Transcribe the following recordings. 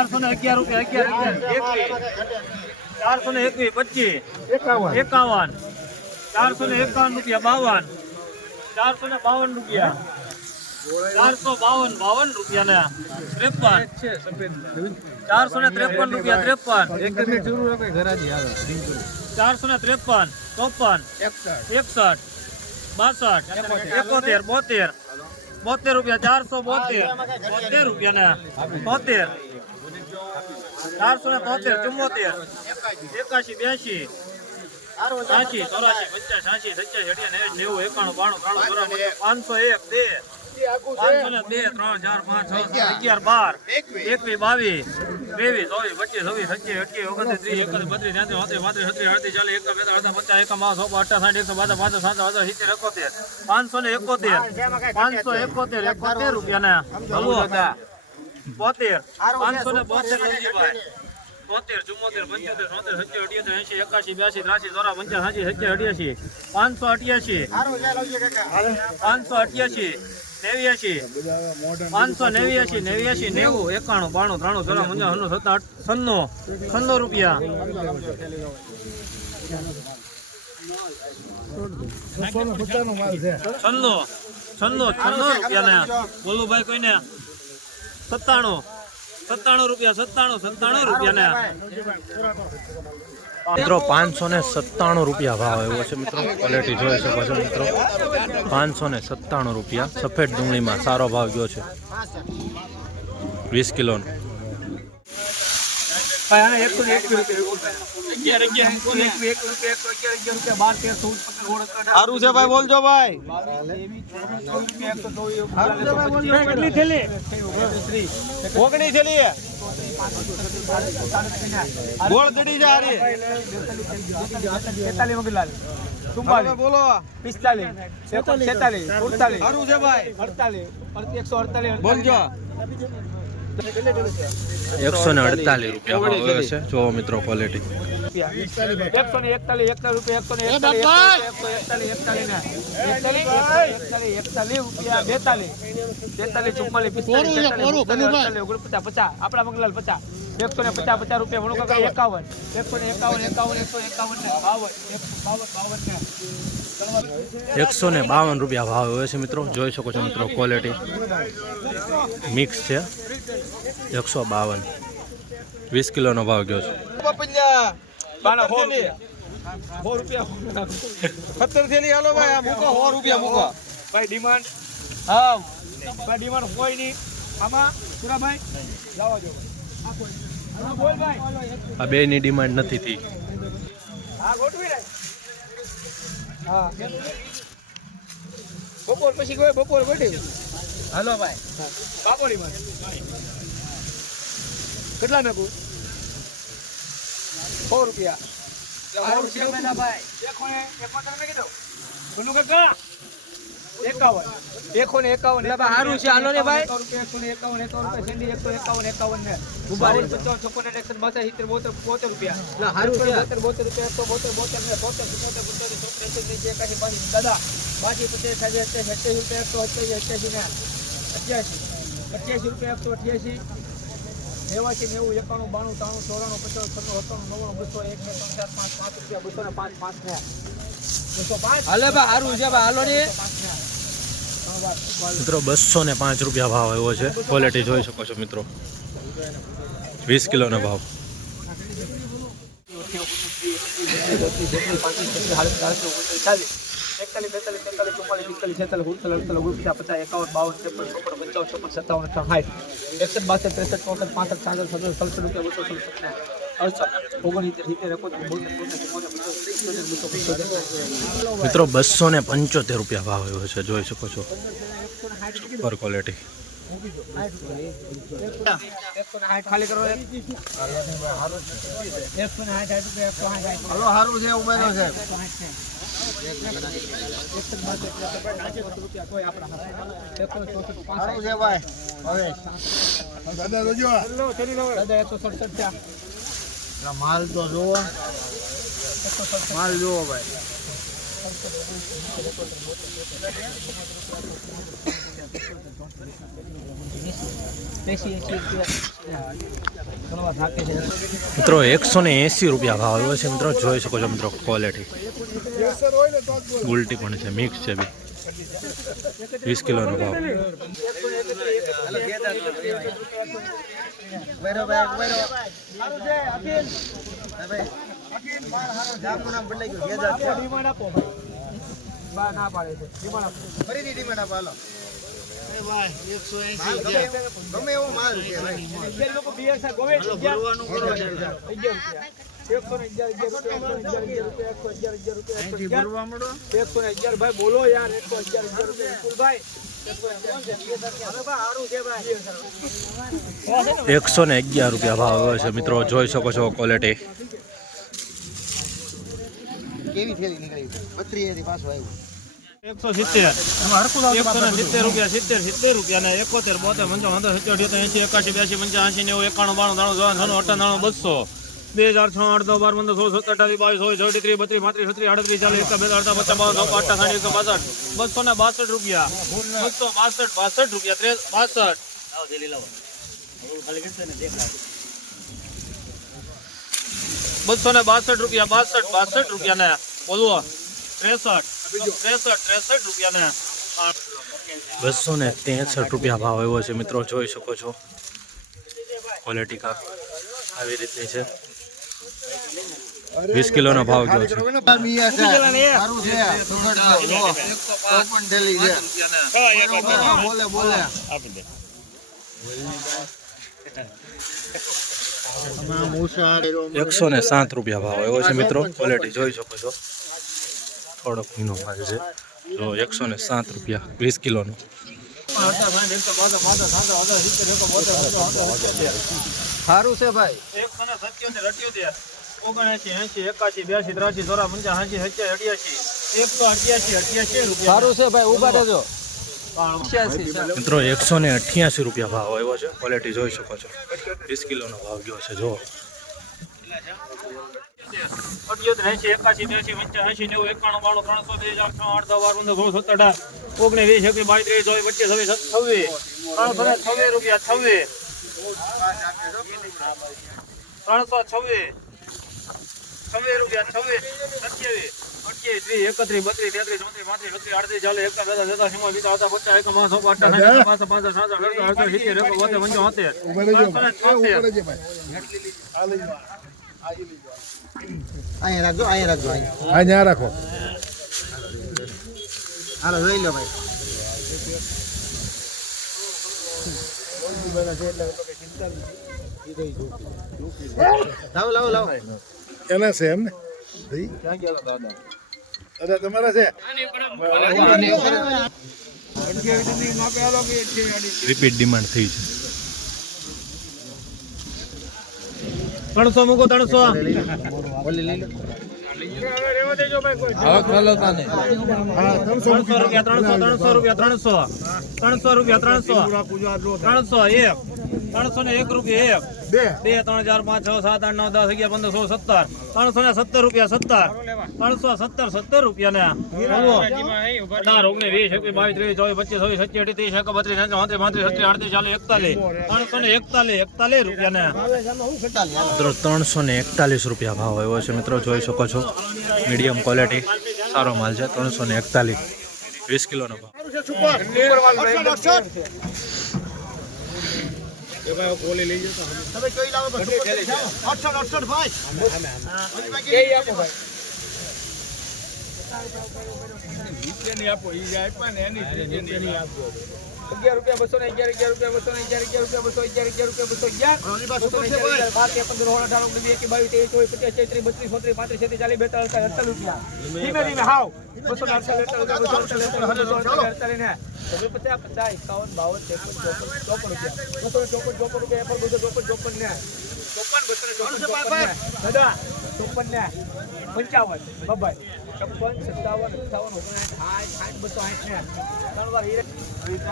411 રૂપિયા 421 25 51 451 રૂપિયા 452 રૂપિયા 452 રૂપિયા ને 53 453 રૂપિયા 53 453 54 61 62 72 રૂપિયા 472 રૂપિયા ને 73 473 74 81 82 80 84 85 86 87 88 90 91 92 501 2 502 3 4 5 6 11 12 21 22 23 24 25 26 27 28 29 30 31 32 33 34 571 રૂપિયા ને 72 572 72 74 75 80 81 82 588 588 89 89 90 91 92 93 રૂપિયા 96 રૂપિયા ને બોલો ભાઈ કોઈને 97 રૂપિયા ને મિત્રો 597 રૂપિયા ભાવ આવ્યો છે મિત્રો. ક્વોલિટી જોઈ શકો છો મિત્રો. 597 રૂપિયા સફેદ ડુંગળીમાં સારો ભાવ ગયો છે 20 કિલોનો. સારું છે ભાઈ, બોલજો ભાઈ. ઓગણી થેલી ગોળ ચડી જાય. બોલો 45 46 48 સારું છે ભાઈ. 148 બોલજો. 148 રૂપિયા ભાવ આવ્યો છે. જોવો મિત્રો ક્વોલિટી. 141 રૂપિયા 42 આપણા મંગલાલ 50 150 રૂપિયા વણું કાકા 152 રૂપિયા ભાવ આવ્યો છે મિત્રો. જોઈ શકો છો મિત્રો ક્વોલિટી મિક્સ છે. 152 20 કિલોનો ભાવ ગયો છે. 17 થેલી હાલો ભાઈ. આ મૂકો 100 રૂપિયા મૂકો ભાઈ. ડિમાન્ડ હા ભાઈ, ડિમાન્ડ હોય નહીં આમાં. સુરાભાઈ લાવો જો બોલ ભાઈ. આ બે ની ડિમાન્ડ નથી થઈ. હા ગોઠવી રાખ. હા બપોર પછી ગયો, બપોર ગોઠવી. હાલો ભાઈ બાપોરી માં કેટલા નાખું? 100 રૂપિયા. 100 રૂપિયા ભાઈ. બોલું કાકા 51 સારું છે. હાલો ને ભાઈ. 151 સેન્ડી 151 ને ઉભારી 55 56 162 70 72 રૂપિયા. સારું છે. 72 રૂપિયા 172 ને 72 જે કાઈ પાછી દાદા બાકી 50 88 રૂપિયા 188 ને 88 રૂપિયા 188 89 91 92 93 94 95 201 205 5 રૂપિયા 205 હાલે ભાઈ. સારું છે ભાઈ. હાલો ને મિત્રો 205 રૂપિયા ભાવ આવ્યો છે. ક્વોલિટી જોઈ શકો છો મિત્રો. 20 કિલોનો ભાવ. મિત્રો 275 રૂપિયા ભાવ આવ્યો છે. જોઈ શકો છો સુપર ક્વોલિટી. ખાલી કરો. સારું છે. ઉમેરો છે. સારું છે ભાઈ. માલ તો જોવો, માલ જોવો ભાઈ. મિત્રો 180 રૂપિયા ભાવ આવ્યો છે મિત્રો, જોઈ શકો છો મિત્રો ક્વોલિટી. ઉલટી પણ છે, મિક્સ છે બી. 20 કિલોનો ભાવ. ગમે એવો માલ છે ભાઈ. ભાઈ બોલો યાર 111 રૂપિયા ભાવ આવ્યો છે મિત્રો, જોઈ શકો છો ક્વોલિટી. કેવી થેલી નીકળી 32 થી પાછો આવ્યો. 170 રૂપિયા 70 રૂપિયા ને 71 72 75 80 81 82 85 રૂપિયા 262 રૂપિયા ને બોલવો 63 રૂપિયા ને 263 રૂપિયા ભાવ આવ્યો છે મિત્રો, જોઈ શકો છો ક્વોલિટી કાંક આવી રીતની છે. 20 કિલોનો ભાવ ગયો છે. સારું છે. ઓપન થેલી છે. બોલે બોલે. 107 રૂપિયા ભાવ આવ્યો છે મિત્રો, ક્વોલિટી જોઈ શકો છો. થોડોક મીનો માલ છે, જો 107 રૂપિયા 20 કિલોનો. સારું છે ભાઈ. 177 79 80 81 82 83 84 85 188 રૂપિયા. સારું છે ભાઈ, ઉભા રહેજો. મિત્રો 188 રૂપિયા ભાવ આવ્યો છે, ક્વોલિટી જોઈ શકો છો. 20 કિલોનો ભાવ ગયો છે. જો 78 80 81 82 90 91 92 300 2008 9 17 18 19 20 21 22 23 24 25 26 326 રૂપિયા 26 326 રૂપિયા 26 27 28 30 31 32 33 34 35 36 અહીંયા રાખજો અહીંયા રાખો. હાલો લઈ લો ભાઈ. લાવો એના છે એમ ને દાદા તમારા છે. રિપીટ ડિમાન્ડ થઈ છે. 300 મૂકો 300 ઓલી લઈ લો. રૂપિયા 300 રૂપિયા 300 રૂપિયા 300 301 રૂપિયા 1 2 3 4 5 6 7 8 9 10 11 15 16 17 370 રૂપિયા 17 રૂપિયા ને 18 19 20 21 22 23 24 25 26 27 38 રૂપિયા ને મિત્રો 341 રૂપિયા ભાવ આવ્યો છે મિત્રો, જોઈ શકો છો. મીડિયમ ક્વોલિટી, સારો માલ છે. 341 20 કિલોનો ભાવ.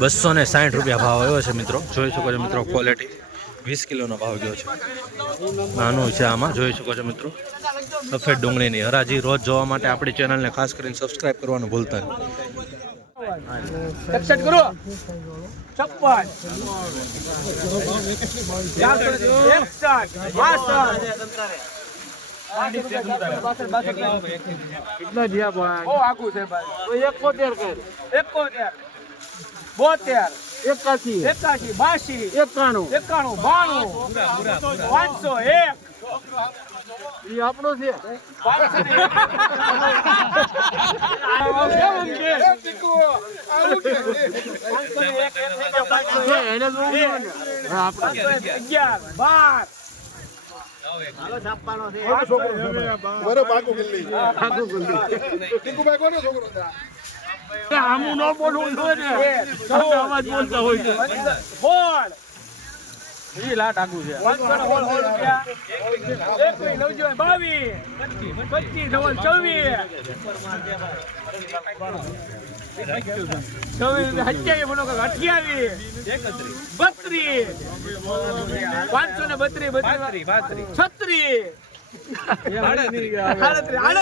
₹260 ભાવ આવ્યો છે મિત્રો, જોઈ શકો છો મિત્રો ક્વોલિટી. 20 કિલોનો ભાવ ગયો છે. નાનું છે આમાં, જોઈ શકો છો મિત્રો. સફેદ ડુંગળીની હરાજી રોજ જોવા માટે આપણી ચેનલને ખાસ કરીને સબસ્ક્રાઇબ કરવાનું ભૂલતા નહીં. 61 કરો 56 कितना दिया भाई ઓ આગુ છે ભાઈ तो 71 कर 71 72 81 81 82 91 91 92 501 ये આપણો છે એને જોવું ને હા આપણે 11 12 બરો પાકું ગલ્લી ટીકુભાઈ કોનો છોકરો છે આમું ન બોલવું જોઈએ ને અવાજ બોલતા હોય છે બોલ ઈ લાટ આગું છે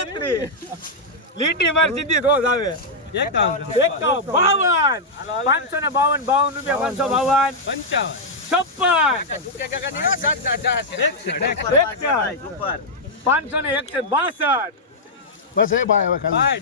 38 લીટી માર સીધી રોજ આવે 51 52 552 રૂપિયા 552 બસ એ ભાઈ હવે ખાલી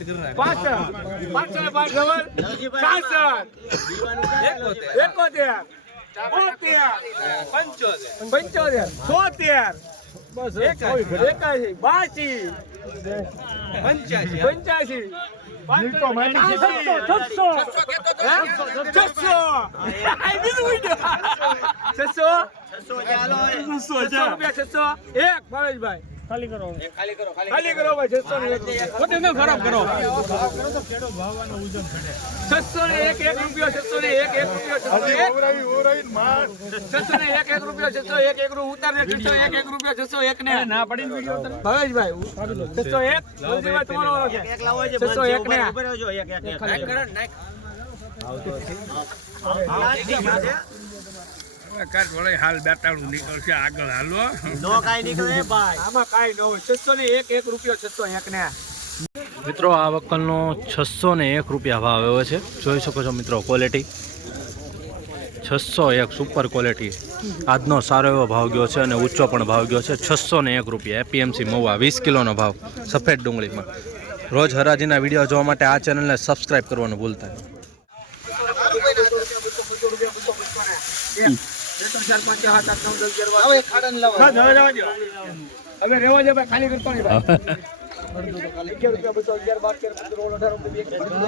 600 ખાલી કરો ભાઈ 600 ને ખરાબ કરો 601 રૂપિયો 601 ઓરાઈ માર 601 રૂપિયો 601 ઉતાર ને 601 રૂપિયો 601 ને ના પડી વિડિયો ભવેશભાઈ 601 વલજીભાઈ તમારો છે 601 ને કાટ વળે હાલ બેટાડું નીકળશે આગળ હાલો આમાં કાઈ ન હોય 601 રૂપિયો 601 ને મિત્રો આ વકલનો 601 રૂપિયા ભાવ આવ્યો છે. જોઈ શકો છો મિત્રો ક્વોલિટી 601 સુપર ક્વોલિટી. આજનો સારો એવો ભાવ ગયો છે અને ઊંચો પણ ભાવ ગયો છે. 601 રૂપિયા એપીએમસી મહુવા 20 કિલોનો ભાવ સફેદ ડુંગળીમાં. રોજ હરાજીના વિડીયો જોવા માટે આ ચેનલને સબસ્ક્રાઇબ કરવાનું ભૂલતા નહીં. હવે રેવા દે ભાઈ ખાલી કરતો નહીં ભાઈ 11 રૂપિયા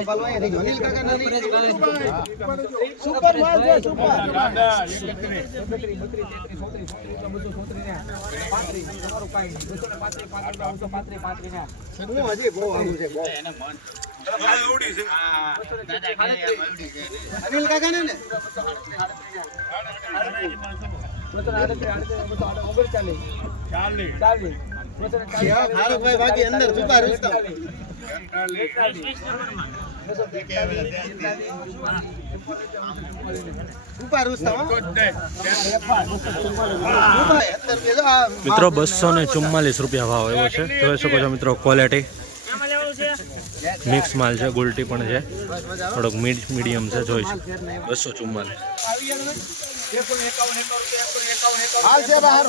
211 સુપર માલ છે સુપર હું હજી બહુ આવું છે બહુ અનિલ કાકા ને ભાઈ બાકી અંદર સુપર રૂસ્તા મિત્રો 244 રૂપિયા ભાવ આવ્યો છે. જોઈ શકો છો મિત્રો ક્વોલિટી મિક્સ માલ છે, ગુલટી પણ છે, થોડોક મીડિયમ છે. જોઈ શકો 244 હાલ છે બહાર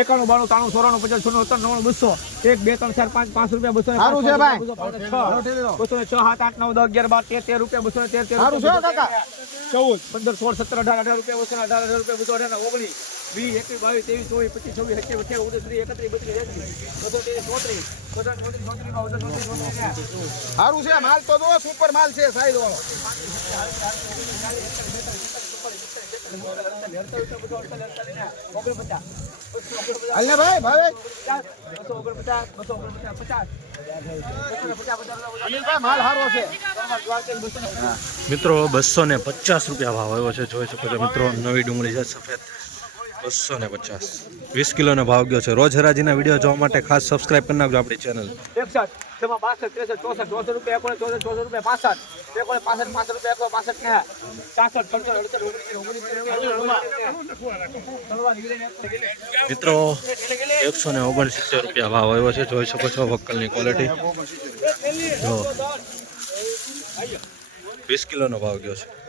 એકાણું 92 93 54 55 200 1 2 3 4 5 5 રૂપિયા 200 સારું છે ભાઈ 206 7 8 9 10 11 12 13 રૂપિયા 213 સારું છે કાકા 14 15 16 17 18 રૂપિયા 218 રૂપિયા 218 19 20 21 22 23 24 25 26 27 28 સારું છે માલ તો દો સુપર માલ છે સાઈડ વાળો અલ્લે ભાઈ ભાઈ અનિલભાઈ માલ સારો છે મિત્રો 250 રૂપિયા ભાવ આવ્યો છે. જોઈ શકો છો મિત્રો નવી ડુંગળી છે સફેદ 250 20 કિલોનો ભાવ ગયો છે. રોજ હરાજીના વિડીયો જોવા માટે ખાસ સબસ્ક્રાઇબ કરી નાખજો આપણી ચેનલ. 61 તેમાં 62 63 64 રૂપિયા 64 રૂપિયા 65 65 રૂપિયા 65 મિત્રો 169 રૂપિયા ભાવ આવ્યો છે. જોઈ શકો છો વક્કલની ક્વોલિટી. જો 20 કિલોનો ભાવ ગયો છે.